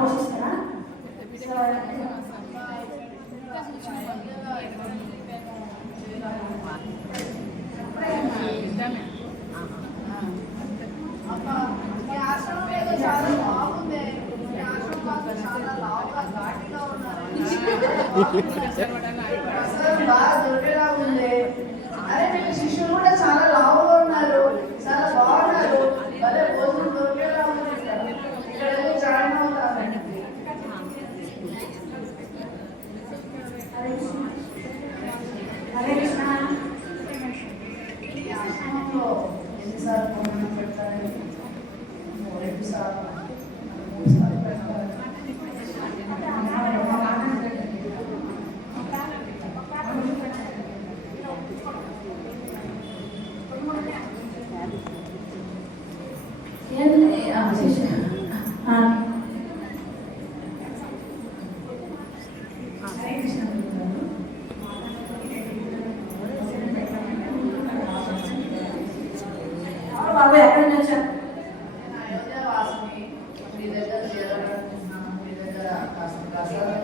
పోషిస్తారా? అరే మీకు శిష్యులు కూడా చాలా లావుగా ఉన్నారు, చాలా బాగున్నారు, భలే భోజనం దొరికేలా ఉంది. ఇక్కడ జాయిన్ అవుతారండి. హరే కృష్ణ. ఆశ్రమంలో ఎన్నిసార్లు భోజనం పెడతారండి? 2 సార్లు 3 సార్లు పెడతారు. బాబు ఎక్కడ నుంచి? అయోధ్య వాసిని, మీ దగ్గర చేరాలనుకుంటున్నాను. మీ దగ్గర కాస్త ప్రసాదం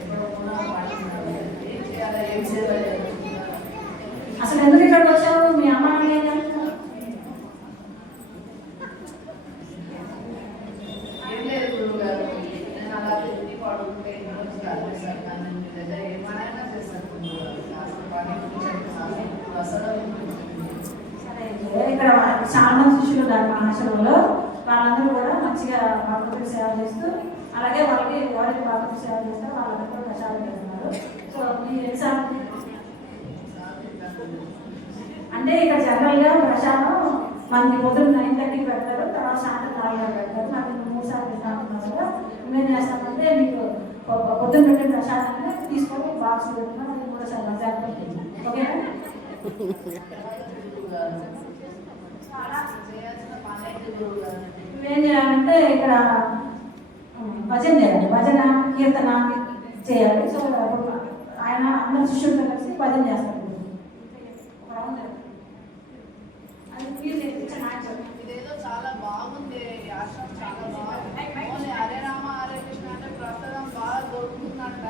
ఎప్పుడు కూడా పాటిస్తున్నాను. ఏం చేయాలి, ఏం సేవ చేయాలి? అసలు ఎందుకు ఇక్కడికి వచ్చావు? మీ అమ్మ ఏం లేదు గురువుగారు, నేను అలా తిరిగి పడుకుంటే ఇంట్లో స్టార్ట్ చేశాను. కానీ మీ దగ్గర ఏమైనా చేస్తాను గురువుగారు. కాస్త పని కూర్చొని ప్రసాదం ఇక్కడ చాలా మంది శిష్యులు ఉన్నారు మా ఆశ్రమంలో. వాళ్ళందరూ కూడా మంచిగా భగవంతుడికి సేవ చేస్తూ, అలాగే వాళ్ళకి ఎవరికి భగవంతుడికి సేవ చేస్తారు వాళ్ళందరూ కూడా ప్రసాదం చేస్తున్నారు. సో మీరు ఎగ్జామ్ అంటే ఇక్కడ జనరల్గా ప్రసాదం మనకి పొద్దున్న 9:30కి పెడతారు, తర్వాత సాయంత్రం 4 పెడతారు. నాకు 3 సార్లు పెడతాను కదా. మేమేం చేస్తామంటే మీకు పొద్దున్న పెట్టే ప్రసాదాన్ని తీసుకొని బాక్స్ పెట్టుకున్నాం. అది కూడా సార్ మధ్యాహ్నం పెట్టింది. ఓకేనా? ఏం చేయాలంటే ఇక్కడ భజన చేయాలి, భజన కీర్తన చేయాలి. సో ఆయన అందరు శిష్యులతో కలిసి భజన చేస్తారు. ఇదేదో చాలా బాగుంది, ఆశ్రమం చాలా బాగుంది. హరే రామ హరే కృష్ణ అంటే ప్రసాదం బాగా దొరుకుతుందంట.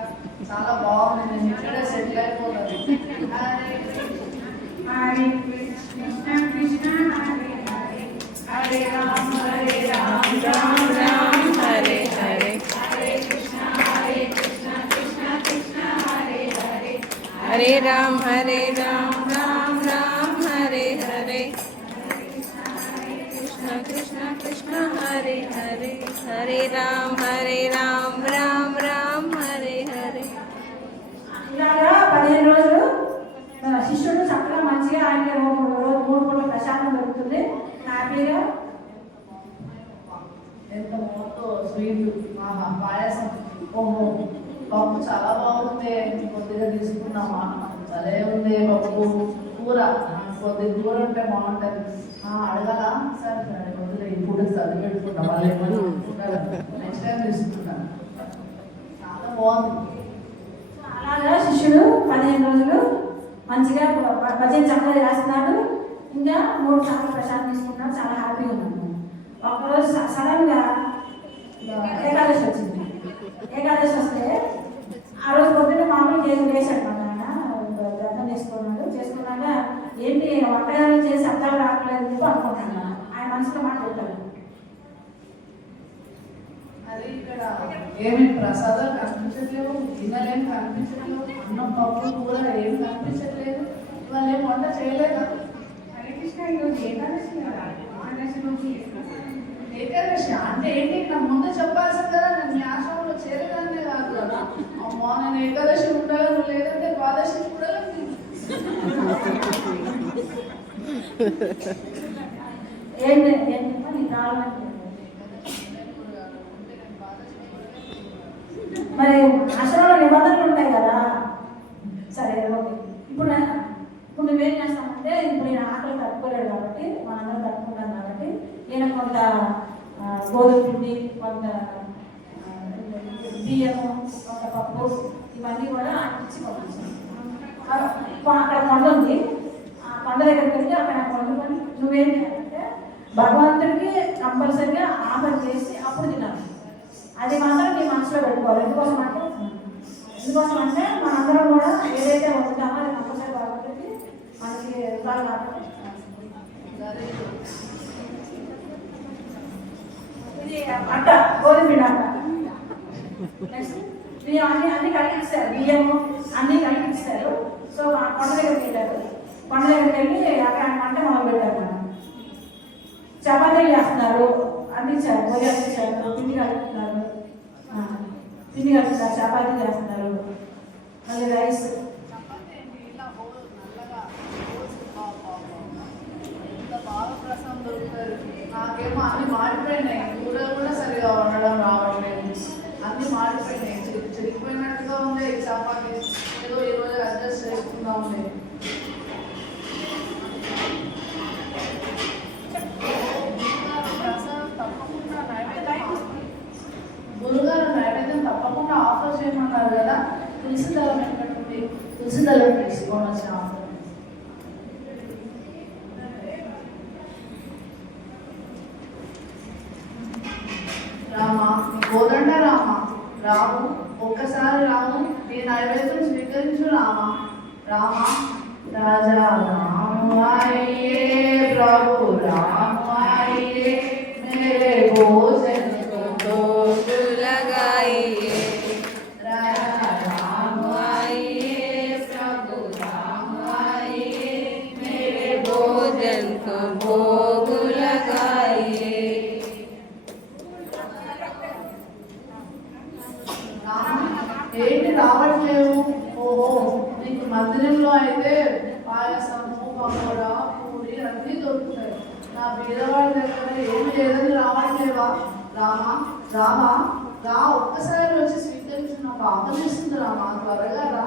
చాలా బాగుంది, నేను ఇక్కడే సెటిల్ అయిపోతాను. హరే కృష్ణ హరే కృష్ణ కృష్ణ హరే హరే, హరే రామ రామ రామ హరే హరే, హరే కృష్ణ కృష్ణ కృష్ణ హరే హరే, హరే రామ రామ రామ హరే హరే, కృష్ణ కృష్ణ హరే హరే, హరే రామ రామ రామ హరే హరే. ఇలాగా 15 రోజులు శిష్యుడు చక్కగా మంచిగా ఆయనకి రోజు 3 పూటల ప్రశాంతం దొరుకుతుంది. హ్యాపీగా ఎంత మోతో స్వీట్ పాయసం. ఓహో, పప్పు చాలా బాగుంది, కొద్దిగా తీసుకున్నామా? సరే ఉంది పప్పు కూర, కొద్దిగా కూర ఉంటే బాగుంటుంది. అడగలా? సరే సరే, కొద్దిగా ఇప్పుడు చదివి పెట్టుకుంటాం. వాళ్ళు ఏమన్నా నెక్స్ట్ టైం తీసుకుంటాను. చాలా బాగుంది. అలాగా శిష్యుడు 15 రోజులు మంచిగా భజన చక్కగా చేస్తున్నాడు. ఇంకా 3 సార్లు ప్రశాంతం తీసుకుంటున్నాడు. చాలా హ్యాపీగా ఉన్నాడు. ఒకరోజు సడన్గా ఏకాదశి వచ్చింది. ఏకాదశి వస్తే ఆ రోజు పొద్దున్న మామూలు చేశాడు మా ఆయన. గ్రంథం చేసుకున్నాక ఏంటి వంటకాలు చేసి అర్థాలు రావట్లేదు అనుకుంటున్నా. ఆయన మనసులో మాట్లాడతాడు. అది ఇక్కడ ఏమి ప్రసాదాలు కనిపించట్లేవు, గిన్నెలు ఏం కనిపించట్లేవు, అన్నం పప్పు కూర ఏం కనిపించట్లేదు. వాళ్ళు ఏం వంట చేయలేదా? హరే కృష్ణ, ఈరోజు ఏకాదశి కదా, ఏకాదశి అంటే ఏంటి? నా ముందు చెప్పాల్సింది కదా. నేను మీ ఆశ్రమంలో చేరేదాన్నే కాదు కదా. అమ్మా, నేను ఏకాదశి ఉండగలను, లేదంటే ద్వాదశి కూడా మరి ఆశ్రమంలో నిబంధనలు ఉంటాయి కదా. సరే ఓకే. ఇప్పుడు నువ్వేం చేస్తామంటే, ఇప్పుడు నేను ఆకలి తట్టుకోలేడు కాబట్టి, మనందరం తట్టుకుంటాం కాబట్టి, నేను కొంత గోధుమ పిండి, కొంత బియ్యము, కొంత పప్పు, ఇవన్నీ కూడా ఇచ్చి పంపించాను. అక్కడ కొండ ఉంది. ఆ కొండ దగ్గరికి వెళ్ళి అక్కడ వండుకొని నువ్వేం చేయాలంటే భగవంతుడికి కంపల్సరిగా ఆఫర్ చేసి అప్పుడు తినాలి. అది మాత్రం మీ మనసులో పెట్టుకోవాలి. ఎందుకోసం అంటే మనందరం కూడా ఏదైతే వండుతామో అది కంపల్సరీ బాగుంటుంది, మనకి ఇవ్వాలి కాబట్టి. ఇది అట్ట గోధుమ పిండి అట్ట. నెక్స్ట్ బియ్యం అన్ని కలిగిస్తారు, బియ్యము అన్నీ కలిగిస్తారు. సో కొండ దగ్గరికి వెళ్ళారు, కొండ దగ్గరికి వెళ్ళి అక్కడ వంట మొదలు పెట్టారు. మనం చపాతీలు చేస్తున్నారు, అందించారు, భోజనం అందించారు, పిండి కలుపుతున్నారు, చపాతీ చేస్తున్నారు, మళ్ళీ రైస్. బాగా ప్రసాదం దొరుకుతారు. నాకేమో అన్ని మాడిపోయినాయి, కూరలు కూడా సరిగా వండడం రావట్లేదు, అన్ని మాడిపోయినాయి, చిరిగిపోయినట్టుగా ఉంది. చపాతీ ఏదో ఈరోజు అడ్జస్ట్ చేసుకుంటా ఉంది. గురుగారు నైవేద్యం తప్పకుండా ఆఫర్ చేయమన్నారు కదా, తులసి దళం ఎక్కడుంది? తులసి దళం తీసుకొని వచ్చిన ఆఫర్. రామా కోదండ రామా, రాము ఒక్కసారి రాము, నీ నైవేద్యం స్వీకరించు రామా. రామా రాజా రామాయే ప్రభు రామాయే మేరే భోజన को लगाइए, राजा राम आइए, प्रभु राम आइए, मेरे भोजन को भोग लगाइए. ఏంటి రావట్లేవు? ఓహో, నీకు మందిరంలో అయితే పాయసము, పకోడా, పూరి అన్నీ దొరుకుతాయి. నా బీదవాడి దగ్గర ఏమి లేదని రావట్లేవా? రామా రామా రా, ఒక్కసారి వచ్చి స్వీకరించి నాకు ఆకలిస్తుంది రామా, త్వరగా రా.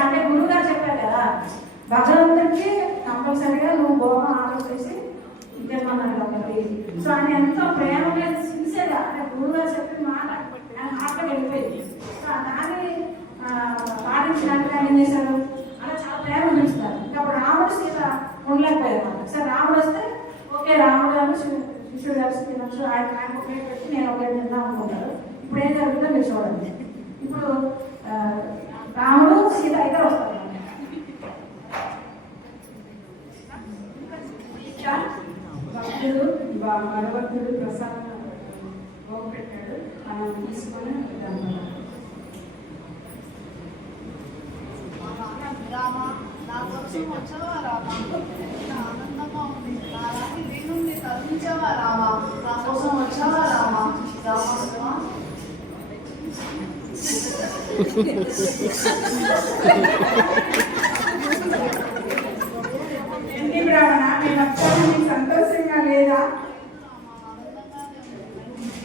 అంటే గురువుగారు చెప్పారు కదా, భగవంతుడికి కంపల్సరిగా నువ్వు గోమ ఆర్డర్ చేసి ఇవ్వమన్నాడు కాబట్టి. సో ఆయన ఎంతో ప్రేమ మీద సిన్సియర్గా, అంటే గురువుగారు చెప్పిన మాట ఆయన హార్ట్లోకి వెళ్ళిపోయింది. సో దాన్ని పాటించడానికి ఆయన ఏం చేశారు, అలా చాలా ప్రేమ చూపిస్తారు. ఇంకా అప్పుడు రాముడు సీత ఉండలేకపోయారు అన్నమాట. సరే రాముడు వస్తే ఓకే, రాముడు గారు శిష్యుడు కలిసి తినచ్చు, ఆయన ఒక పెట్టి నేను ఒక తిందాం అనుకుంటారు. ఇప్పుడు ఏం జరుగుతుందో మీరు చూడండి. ఇప్పుడు రాముడు సీత అయితే వస్తారు. భక్తుడు భగవంతుడు ప్రసాదం పెట్టాడు, మనం తీసుకొని రామా నా కోసం వచ్చావా రామా, ఆనందంగా ఉంది, నా రాని దీనుంది తరుణించావా రామా, నా కోసం వచ్చావా రామా. రామా ఏంటి బ్రాహ్మణ, నేను వచ్చాను, నీకు సంతోషంగా లేదా?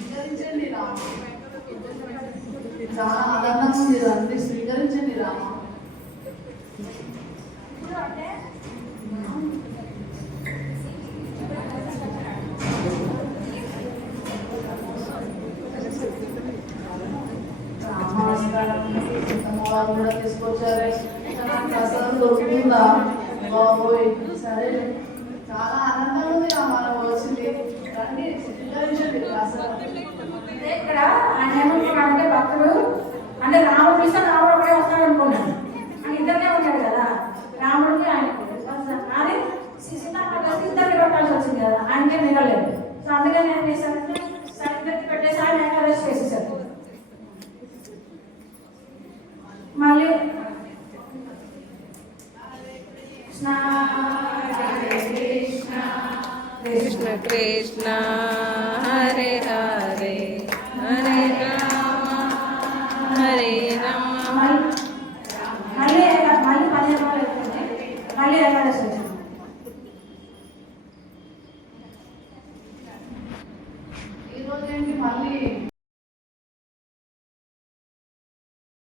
స్వీకరించండి రామా, చాలా ఆనందంగా ఉంది, రండి స్వీకరించండి రామా. కూడా తీసుకొచ్చారే, ప్రసాదం దొరుకుతుందా? బాబోయ్, సరే, చాలా ఆనందంగా ఉంది మనం వచ్చింది, రండి స్వీకరించండి ప్రసాదం. ఇక్కడ ఆయన ఏమనుకున్నాడంటే భక్తుడు, అంటే రాముడు పిలిస్తే రాముడు ఒకటే వస్తాడు అనుకున్నాడు. అని ఇద్దరినే ఉంటాడు కదా, రాముడికి ఆయనకి. కానీ ఇద్దరికి పెట్టాల్సి వచ్చింది కదా, ఆయనకే మిగలేదు. సో అందుకని ఏం చేశారంటే ఇద్దరికి పెట్టేసి ఆయన అరెస్ట్ చేసేసారు. మళ్ళీ స్నానం కృష్ణ కృష్ణ హరే హరే